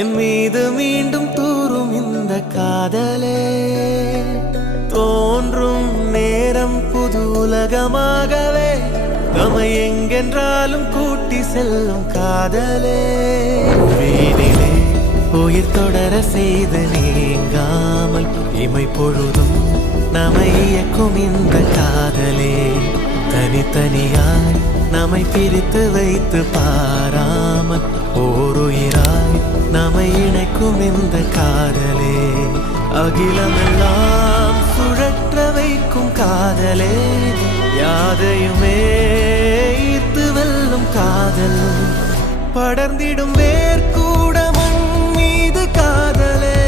என் மீது மீண்டும் தூரும் இந்த காதலே தோன்றும் நேரம் புது உலகமாகவே நம்மை எங்கென்றாலும் கூட்டி செல்லும் காதலே வீணிலே உயிர் தொடர செய்து நீங்காமல் இமை பொழுதும் நம்மை இயக்கும் இந்த காதலே தனித்தனியாய் நம்மை பிரித்து வைத்து பாராமல் ஓருயிராய் நம்மை இணைக்கும் இந்த காதலே அகிலமெல்லாம் சுழற்ற வைக்கும் காதலே யாதையுமே ஈர்த்து வெல்லும் காதல் படர்ந்திடும் வேர்க்கூட மண் மீது காதலே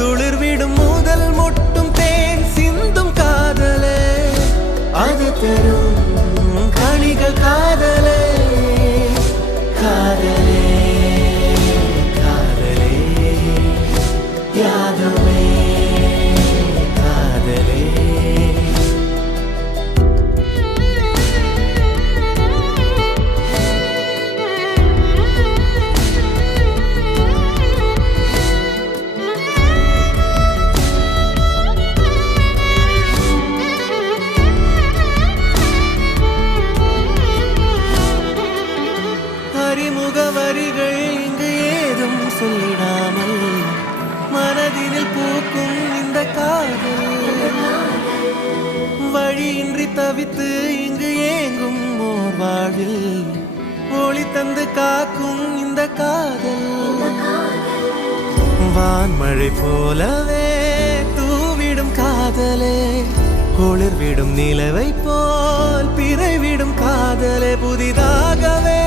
துளிர்விடும் முதல் மொட்டும் தேன் சிந்தும் காதலே அது தரும் கனிகள் காதலே காதலே காதலே யாதுமே காதலே முகவரிகள் இங்கு ஏதும் சொல்லிடாமல் மனதினில் பூக்கும் இந்த காதல் வழியின்றி தவித்து இங்கு ஏங்கும் ஓர் வாழ்வில் ஒளி தந்து காக்கும் இந்த காதல் வான்மழை போலவே தூவிடும் காதலே ஒளிர்விடும் நிலவை போல் பிறைவிடும் காதலே புதிதாகவே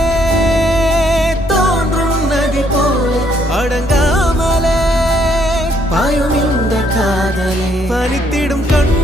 அடங்காமலே பாயும் இந்த காதலே பனித்திடும் கண்